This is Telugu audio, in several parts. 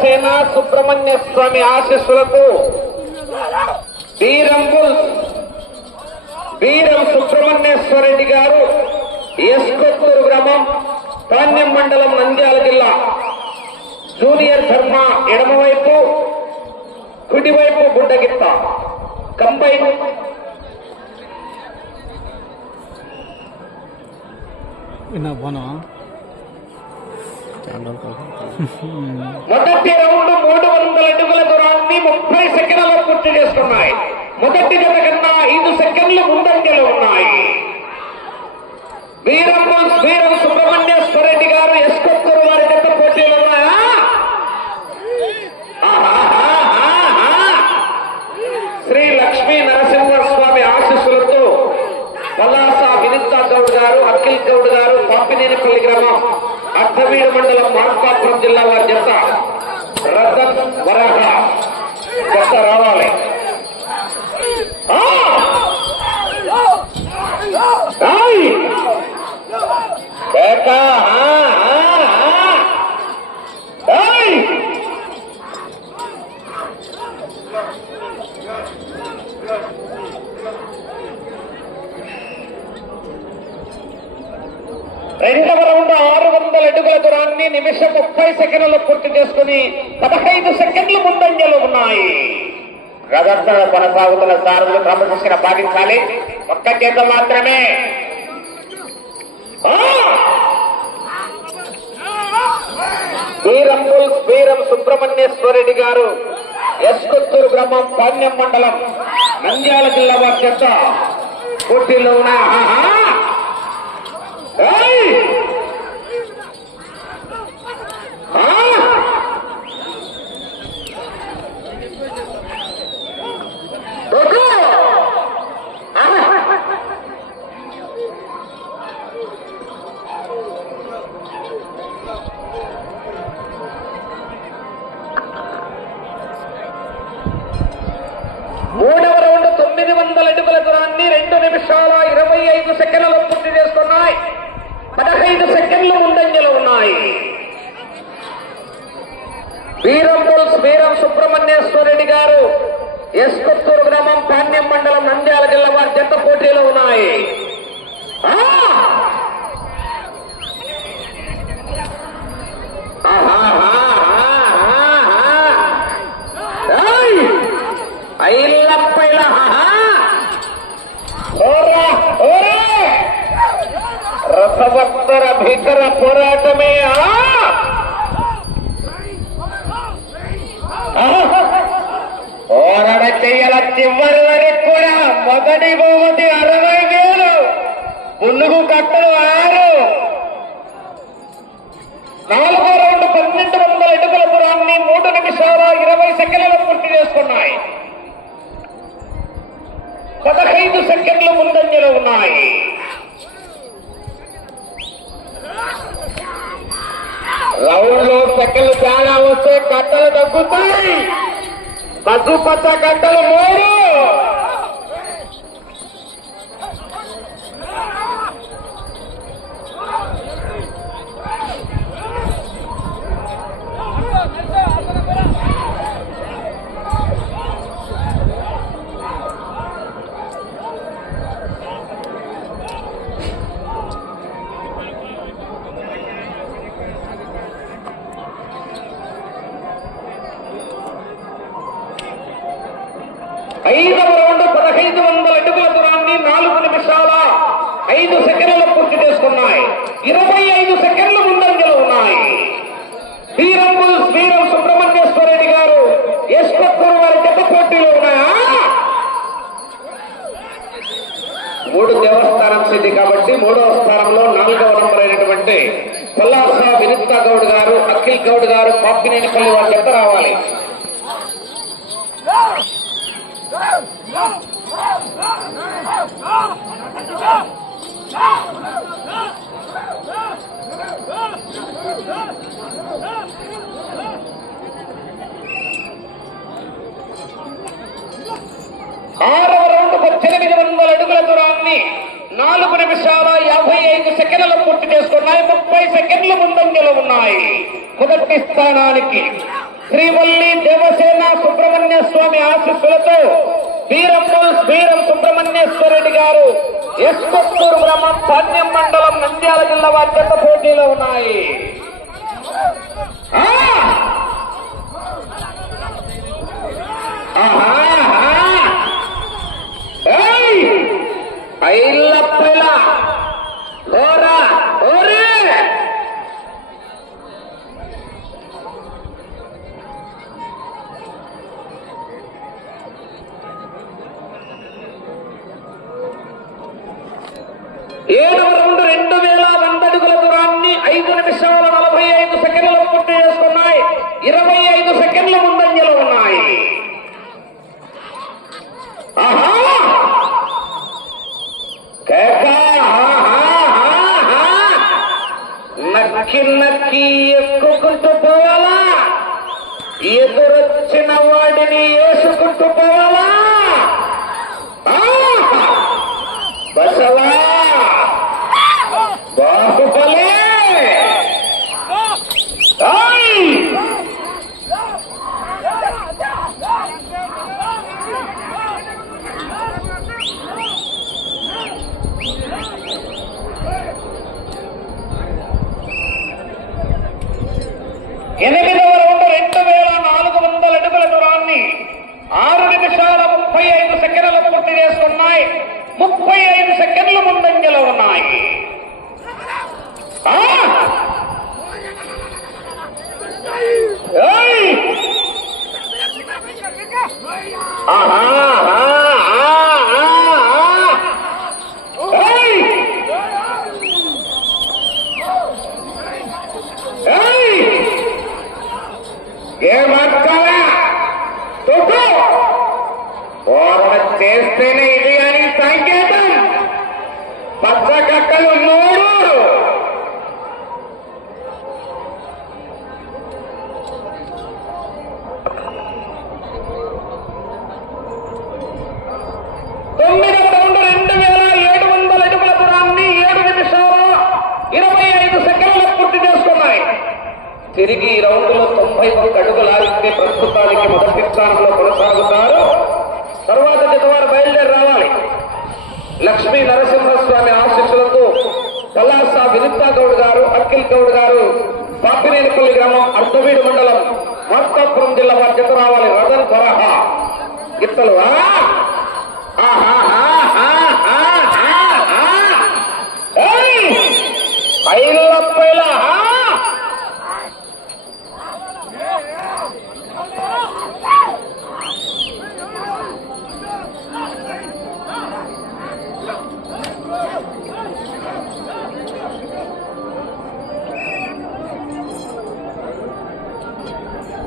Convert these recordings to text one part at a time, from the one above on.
దేవసేన సుబ్రహ్మణ్య స్వామి ఆశీస్సులతో వీరం సుబ్రహ్మణ్యేశ్వరరెడ్డి గారు ఎస్కొత్తూరు గ్రామం పాణ్యం మండలం నంద్యాల జిల్లా జూనియర్ ధర్మ ఎడమవైపు కుడివైపు గుడ్డగిత్త కంబైన్ మొదటి రౌండ్ 300 అడుగుల దూరాన్ని 30 సెకండ్లలో పూర్తి చేస్తున్నాయి. మొదటి జత కన్నా 5 సెకండ్లు ముందంజలో ఉన్నాయి. వీరం సుబ్రహ్మణ్యేశ్వరరెడ్డి గారు ఎస్కొత్తూరు వారి జత పోటీలు ఉన్నాయా? శ్రీ లక్ష్మీ నరసింహస్వామి ఆశీస్సులతో పలాస వినితా గౌడ్ గారు, అఖిల్ గౌడ్ గారు, పాపినేనిపల్లి గ్రామం, అర్ధవీడు మండలం, మార్కాపురం జిల్లా వారి జత రతన్ వరాహ జత రావాలి. రెండవ రౌండ్ 600 అడుగుల దూరాన్ని నిమిషం 30 సెకండ్లలో పూర్తి చేసుకుని 15 సెకండ్లు ముందంజలో ఉన్నాయి. ప్రదర్శన కొనసాగుతున్న సారథులు క్రమశిక్షణ పాటించాలి. ఒక్క చేత మాత్రమే. వీరం సుబ్రహ్మణ్యేశ్వరరెడ్డి గారు ఎస్కొత్తూరు గ్రామం పాణ్యం మండలం నంద్యాల జిల్లా వారి చేత పోటీలో ఉన్న మూడవ రౌండ్ 900 అడుగుల దూరాన్ని 2 నిమిషాల 25 సెకండ్లలో పూర్తి చేసుకున్నాయి. 15 సెకండ్లు ముందంజలో ఉన్నాయి. వీరం సుబ్రహ్మణ్యేశ్వరరెడ్డి గారు ఎస్కొత్తూరు గ్రామం పాణ్యం మండలం నంద్యాల జిల్లా వారి జత పోటీలో ఉన్నాయి. రసవత్తర భీకర పోరాటమే. పోరాట చెయ్యాల చివరి వరకు కూడా మొదటి బహుమతి 60,000, పులుగు కట్టలు 6. నాలుగో రౌండ్ 1200 అడుగుల దూరాన్ని 3 నిమిషాల 20 సెకండ్లలో పూర్తి చేసుకున్నాయి. 15 సెకండ్లు ముందంజలో ఉన్నాయి. రౌండ్ లో సెకండ్లు తేడా వస్తే కట్టలు తగ్గుతాయి. పసుపచ్చ కట్టలు 3. ఐదవ రౌండ్ 1500 అడుగుల దూరాన్ని 4 నిమిషాల 5 సెకండ్లలో పూర్తి చేసుకున్నాయి. 25 సెకండ్లు ముందంజలో ఉన్నాయి. వీరం సుబ్రహ్మణ్యేశ్వరరెడ్డి గారు ఎస్కొత్తూరు వారి జత పోటీలో ఉన్నాయా? 3 దేవస్థానం సిద్ధి కాబట్టి 3వ స్థానంలో 4వ నంబర్ అయినటువంటి పల్లాస వినితా గౌడ్ గారు, అఖిల్ గౌడ్ గారు, పాపినేనిపల్లి వారి జత రావాలి. ఆరవ రౌండ్ 1800 అడుగుల దూరాన్ని 4 నిమిషాల 55 సెకండ్లలో పూర్తి చేసుకున్నాయి. 30 సెకండ్లు ముందంజలో ఉన్నాయి. మొదటి స్థానానికి శ్రీవల్లి దేవసేన సుబ్రహ్మణ్య స్వామి ఆశీస్సులతో వీరం సుబ్రహ్మణ్యేశ్వరరెడ్డి గారు ఎస్కొత్తూరు గ్రామం పాణ్యం మండలం నంద్యాల జిల్లా వారి జత పోటీలో ఉన్నాయి. ఏడవ రౌండ్ 2100 అడుగుల దూరాన్ని 5 నిమిషాల 45 సెకండ్లలో పూర్తి చేసుకున్నాయి. 25 సెకండ్ల ముందంజలో ఉన్నాయి. నక్కి ఎక్కుకుంటూ పోవాలా, ఎదురొచ్చిన వాడిని వేసుకుంటూ పోవాలా. బసవా బాహుబలి 8వ రౌండ్ 2400 అడుగుల దూరాన్ని 6 నిమిషాల 35 సెకండ్లు పూర్తి చేసుకున్నాయి. 35 సెకండ్లు ముందంజలో ఉన్నాయి. చేస్తేనే ఇది అని సంకేతం. పచ్చకట్టలు 3 9వ రౌండ్ 2700 అడుగుల దూరాన్ని 7 నిమిషాల 25 సెకండ్లు పూర్తి చేసుకున్నాయి. తిరిగి ఈ రౌండ్ లో 91 అడుగులు ఆగితే ప్రస్తుతానికి మొదటి స్థానంలో కొనసాగుతారు. తరువాత జతవారు బయలుదేరి రావాలి. లక్ష్మీ నరసింహస్వామి ఆశీస్సులతో పల్లాస వినితా గౌడ్ గారు, అఖిల్ గౌడ్ గారు, పాపినేనిపల్లి గ్రామం, అర్ధవీడు మండలం, మార్కాపురం జిల్లా వారి జత రావాలి. రతన్ కొరహా గిత్తలు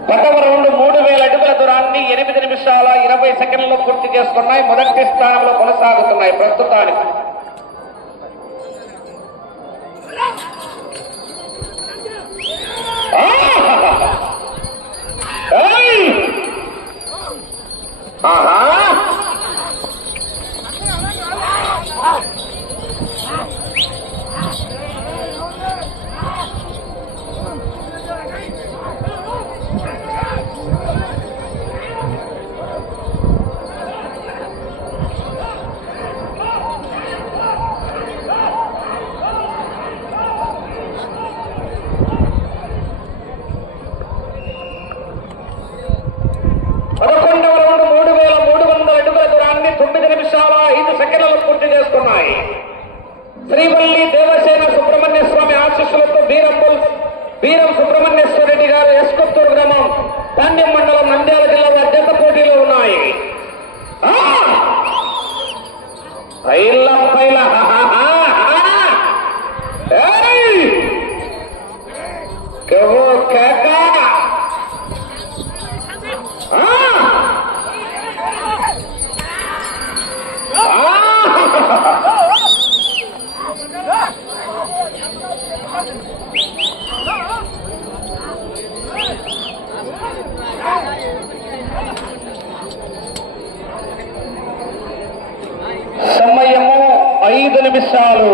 గతవ రౌండ్ 3000 అడుగుల దూరాన్ని 8 నిమిషాల 20 సెకండ్లలో పూర్తి చేసుకున్నాయి. మొదటి స్థానంలో కొనసాగుతున్నాయి ప్రస్తుతానికి. శ్రీవల్లి దేవసేన సుబ్రహ్మణ్య స్వామి ఆశీస్సులతో వీరం సుబ్రహ్మణ్యేశ్వరరెడ్డి గారు ఎస్కొత్తూరు గ్రామం, పాణ్యం మండలం, నంద్యాల జిల్లా వారి జత పోటీలో ఉన్నాయి. సమయము 5 నిమిషాలు.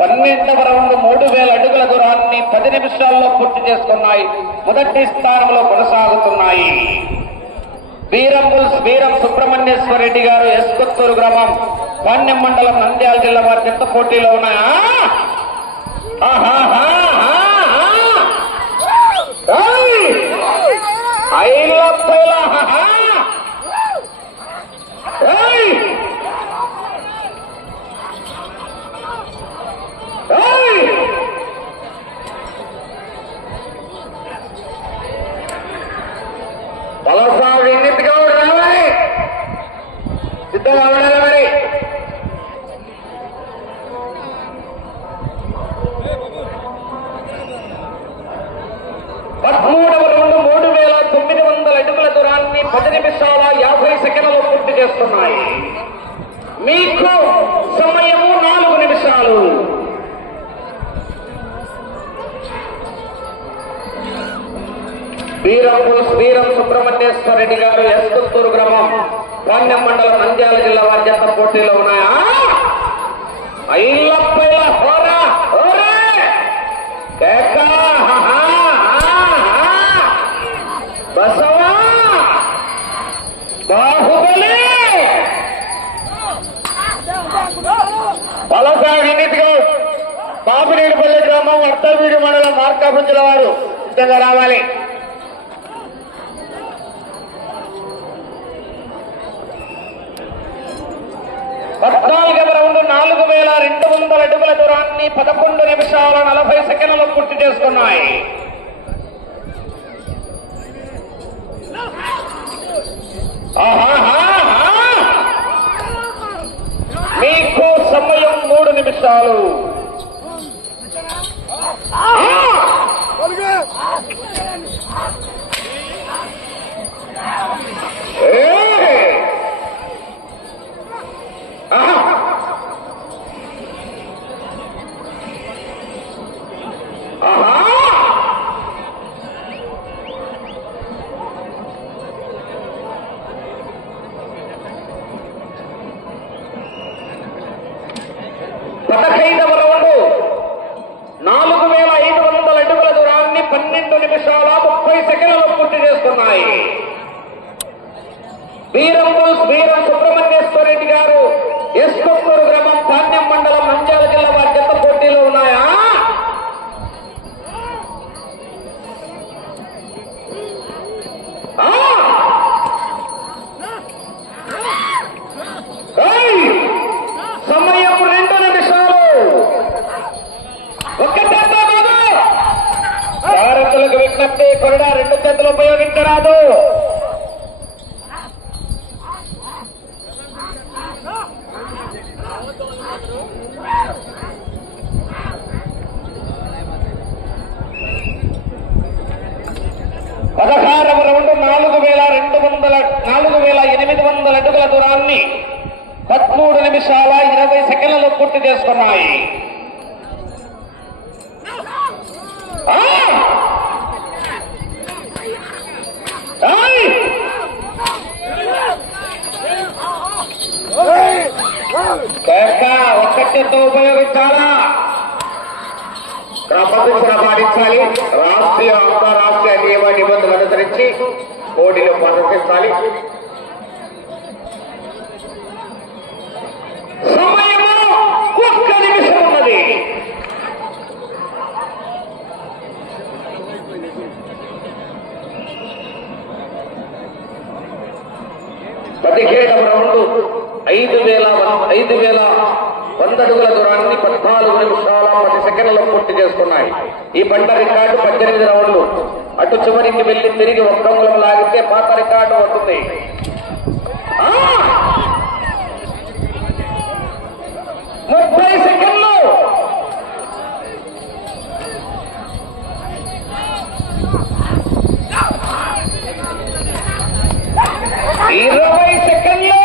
12వ రౌండ్ 3000 అడుగుల దూరాన్ని 10 నిమిషాల్లో పూర్తి చేసుకున్నాయి. మొదటి స్థానంలో కొనసాగుతున్నాయి. వీరం సుబ్రహ్మణ్యేశ్వర రెడ్డి గారు ఎస్కొత్తూరు గ్రామం పాణ్యం మండలం నంద్యాల జిల్లా వారి చెత్త పోటీలో ఉన్నాయా. పలసాగు ఎన్నిటిగా రావాలి, సిద్ధంగా ఉండాలి. మరి 13వ రౌండ్ 3900 అడుగుల దూరాన్ని 10 నిమిషాల 50 సెకండ్లలో పూర్తి చేస్తున్నాయి. మీకు సమయము 4 నిమిషాలు. వీరం సుబ్రహ్మణ్యేశ్వర రెడ్డి గారు ఎస్కొత్తూరు గ్రామం పాణ్యం మండలం నంద్యాల జిల్లా వారి జత పోటీలో ఉన్నాయా. బసవా బాహుబలి పలసాగిన్నిటిగా పాపినేడుపల్లి గ్రామం అర్థవీడి మండలం మార్కాపురం జిల్లా వారు సిద్ధంగా రావాలి. 14వ రౌండ్ 4200 అడుగుల దూరాన్ని 11 నిమిషాల 40 సెకండ్లలో పూర్తి చేసుకున్నాయి. మీకు సమయం 3 నిమిషాలు. పదహైదవ రౌండ్ 4500 అడుగుల దూరాన్ని 12 నిమిషాల 30 సెకండ్లలో పూర్తి చేస్తున్నాయి. వీరం సుబ్రహ్మణ్యేశ్వర రెడ్డి గారు ఎస్కొత్తూరు గ్రామం పాణ్యం మండలం నంద్యాల జిల్లా వారి జత పోటీలో ఉన్నాయా. సమయం 2 నిమిషాలు. భారతులకు విజ్ఞప్తి, కొరడా 2 చేతులు ఉపయోగించరాదు. పదహారవ రౌండ్ 4800 అడుగుల దూరాన్ని 13 నిమిషాల 20 సెకండ్లలో పూర్తి చేసుకున్నాయి. ఒక్కటితో ఉపయోగించాలా, క్రమశిక్షణ పాటించాలి. రాష్ట్రీయ అంతరాష్ట్రీయ నియమ నిబంధనలు అనుసరించి పోటీలో ప్రదర్శించాలి. సమయము 1 నిమిషం ఉన్నది. పదిహేడవ రౌండ్ 5100 అడుగుల దూరాన్ని 14 నిమిషాల 10 సెకండ్లలో పూర్తి చేసుకున్నాయి. ఈ బండ రికార్డు 18 రౌండ్లు. అటు చివరికి వెళ్లి తిరిగి ఒక్క మూలం లాగితే పాత రికార్డు అవుతుంది. 30 సెకండ్లు. ఇరవై సెకండ్లు.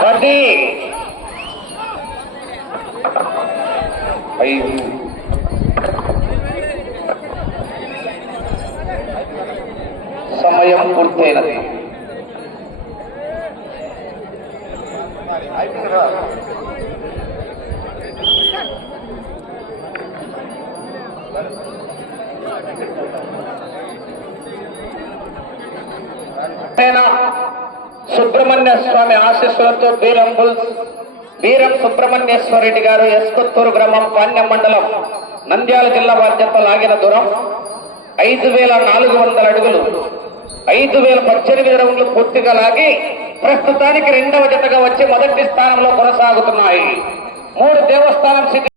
10 5 సమయం పూర్తయినది. సుబ్రహ్మణ్య స్వామి ఆశీస్సులతో వీరం సుబ్రహ్మణ్యేశ్వర రెడ్డి గారు ఎస్కొత్తూరు గ్రామం పాణ్యం మండలం నంద్యాల జిల్లా బాధ్యత లాగిన దూరం 5400 అడుగులు 5018 రౌండ్లు పూర్తిగా లాగి ప్రస్తుతానికి రెండవ జతగా వచ్చి మొదటి స్థానంలో కొనసాగుతున్నాయి. 3 దేవస్థానం